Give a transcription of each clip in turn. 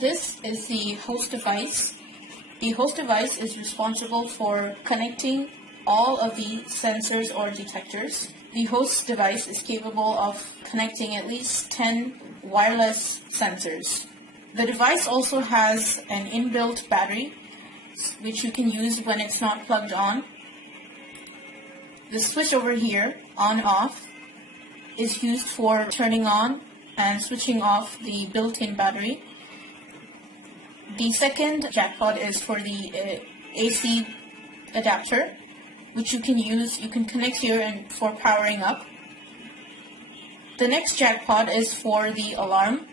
This is the host device. The host device is responsible for connecting all of the sensors or detectors. The host device is capable of connecting at least 10 wireless sensors. The device also has an inbuilt battery, which you can use when it's not plugged on. The switch over here, on-off, is used for turning on and switching off the built-in battery. The second jackpot is for the AC adapter, which you can connect here and for powering up. The next jackpot is for the alarm,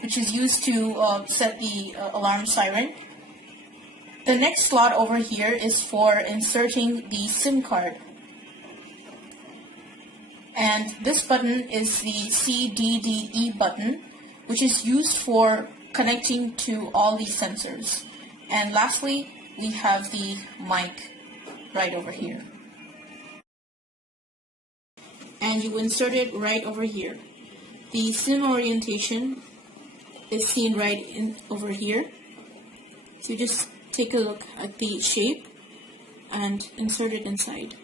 which is used to set the alarm siren. The next slot over here is for inserting the SIM card. And this button is the CDDE button, which is used for connecting to all these sensors. And lastly, we have the mic right over here. And you insert it right over here. The SIM orientation is seen right over here. So you just take a look at the shape and insert it inside.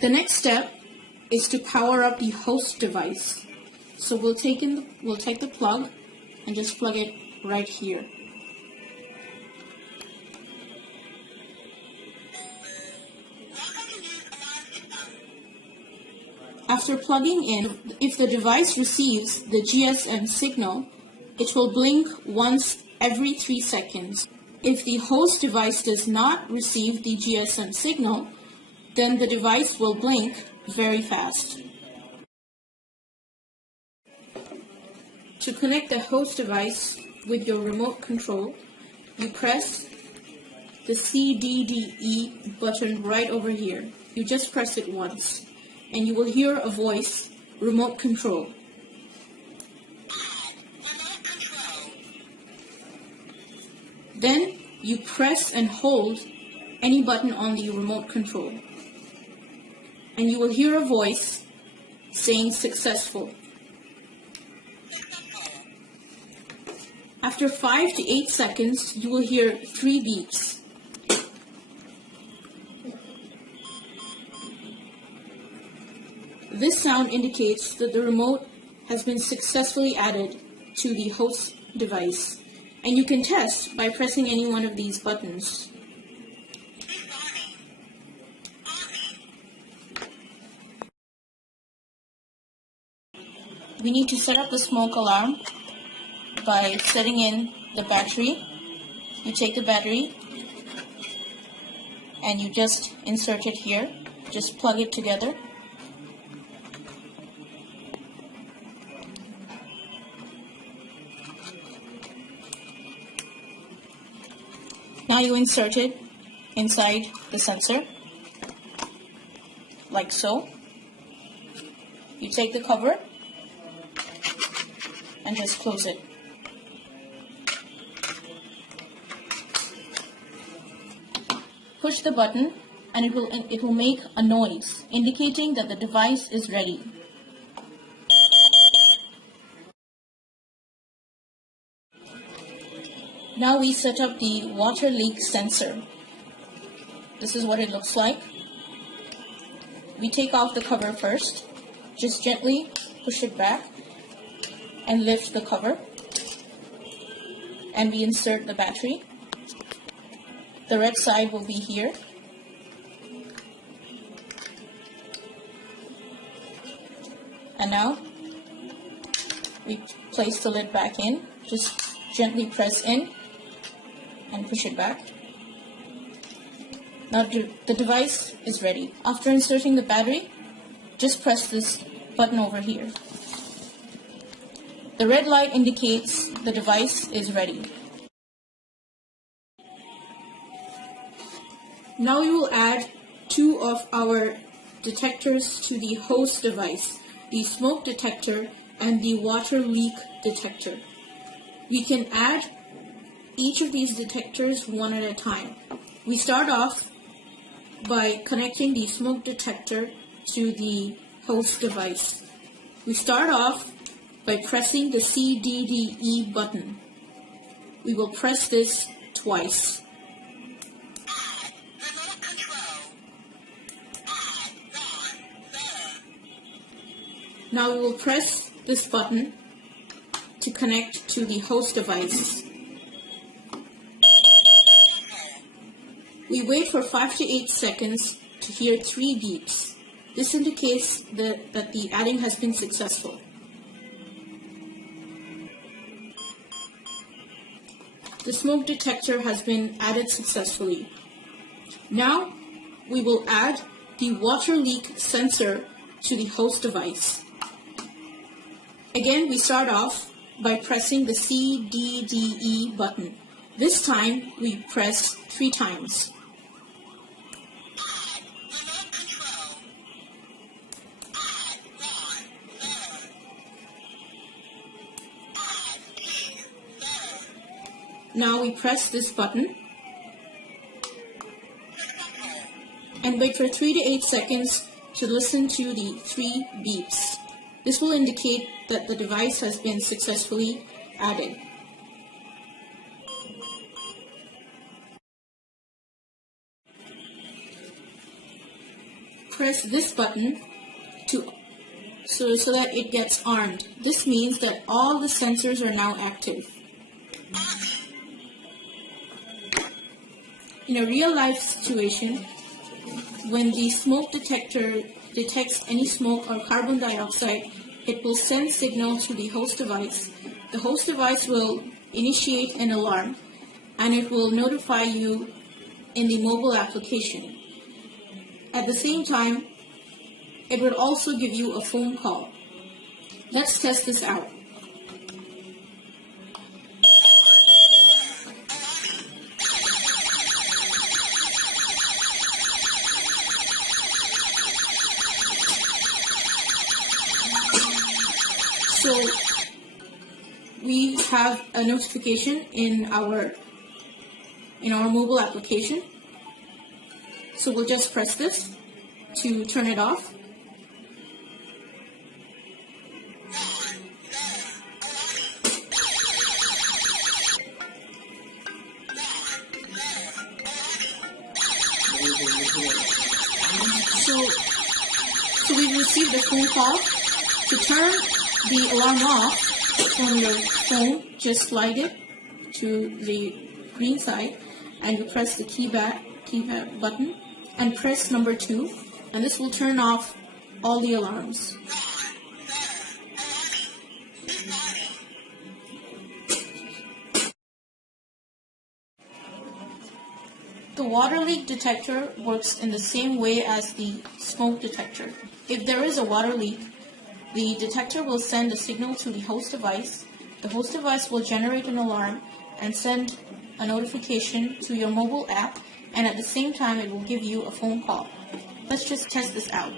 The next step is to power up the host device. So we'll take the plug and just plug it right here. After plugging in, if the device receives the GSM signal, it will blink once every 3 seconds. If the host device does not receive the GSM signal, then the device will blink very fast. To connect the host device with your remote control, you press the CDDE button right over here. You just press it once, and you will hear a voice, remote control. Remote control. Then you press and hold any button on the remote control, and you will hear a voice saying successful. After 5 to 8 seconds, you will hear 3 beeps. This sound indicates that the remote has been successfully added to the host device, and you can test by pressing any one of these buttons. We need to set up the smoke alarm by setting in the battery. You take the battery and you just insert it here. Just plug it together. Now you insert it inside the sensor, like so. You take the cover and just close it. Push the button and it will make a noise indicating that the device is ready. Now we set up the water leak sensor. This is what it looks like. We take off the cover first. Just gently push it back and lift the cover. And we insert the battery. The red side will be here. And now we place the lid back in. Just gently press in and push it back. Now the device is ready. After inserting the battery, just press this button over here. The red light indicates the device is ready. Now we will add 2 of our detectors to the host device, the smoke detector and the water leak detector. We can add each of these detectors one at a time. We start off by connecting the smoke detector to the host device. We start off by pressing the CDDE button. We will press this twice. Now we will press this button to connect to the host device. We wait for 5 to 8 seconds to hear 3 beeps. This indicates that the adding has been successful. The smoke detector has been added successfully. Now we will add the water leak sensor to the host device. Again, we start off by pressing the CDDE button. This time we press 3 times. Now we press this button and wait for 3 to 8 seconds to listen to the 3 beeps. This will indicate that the device has been successfully added. Press this button so that it gets armed. This means that all the sensors are now active. In a real-life situation, when the smoke detector detects any smoke or carbon dioxide, it will send signal to the host device. The host device will initiate an alarm and it will notify you in the mobile application. At the same time, it would also give you a phone call. Let's test this out. So we have a notification in our mobile application. So we'll just press this to turn it off. So we've received a phone call. To turn the alarm off from your phone, just slide it to the green side and you press the keypad button and press number 2, and this will turn off all the alarms. The water leak detector works in the same way as the smoke detector. If there is a water leak, the detector will send a signal to the host device. The host device will generate an alarm and send a notification to your mobile app, and at the same time it will give you a phone call. Let's just test this out.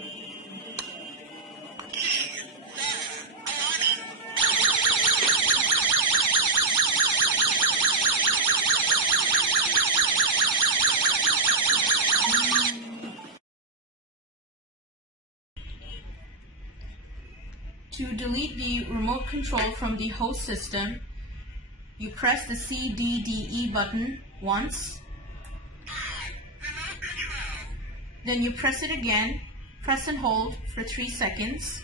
To delete the remote control from the host system, you press the CDDE button once, then you press it again, press and hold for 3 seconds.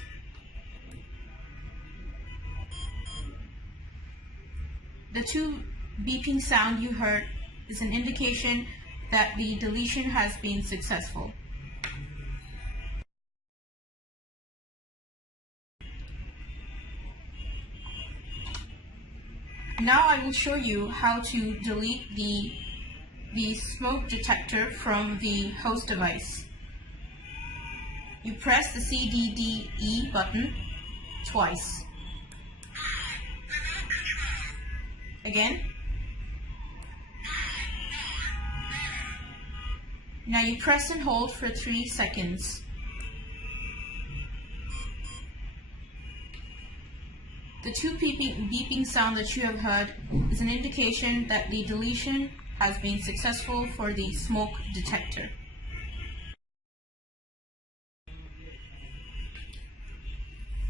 The 2 beeping sound you heard is an indication that the deletion has been successful. Now I will show you how to delete the smoke detector from the host device. You press the CDDE button twice. Again. Now you press and hold for 3 seconds. The 2 beeping sound that you have heard is an indication that the deletion has been successful for the smoke detector.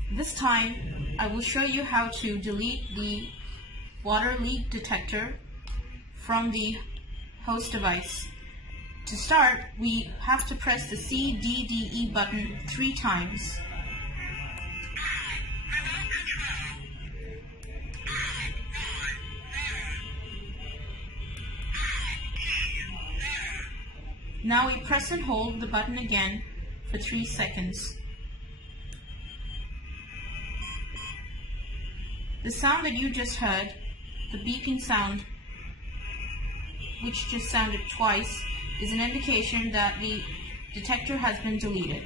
This time, I will show you how to delete the water leak detector from the host device. To start, we have to press the C, D, D, E button 3 times. Now we press and hold the button again for 3 seconds. The sound that you just heard, the beeping sound, which just sounded twice, is an indication that the detector has been deleted.